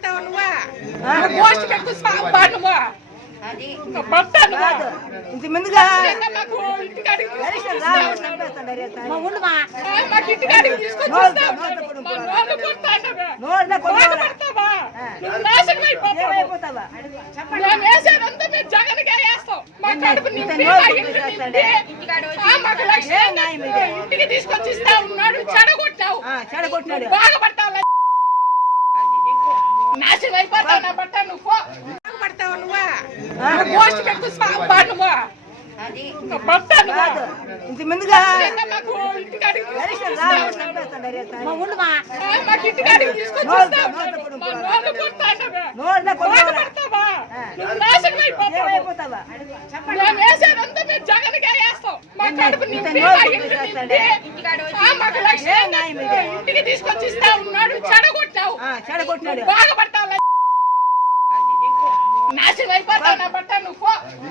బాగుపడతావు నువ్వా పోస్ట్ పెట్టు సాంబా నువ్వా ఇంత ముందుగా ఇంటికి తీసుకొచ్చి ఇస్తా ఉన్నాడు చెడగొట్టావు బాగుపడతావు నాశనం అయిపోతావు నా బట్ట నువ్వు బాగుపడతావు నువ్వా పోస్ట్ పెట్టు సాంబా నువ్వా ఇంత ముందుగా ఇంటికి తీసుకొచ్చి ఇస్తా ఉన్నాడు చెడగొట్టావు బాగుపడతావు నాశనం అయిపోతావు నా బట్ట నువ్వు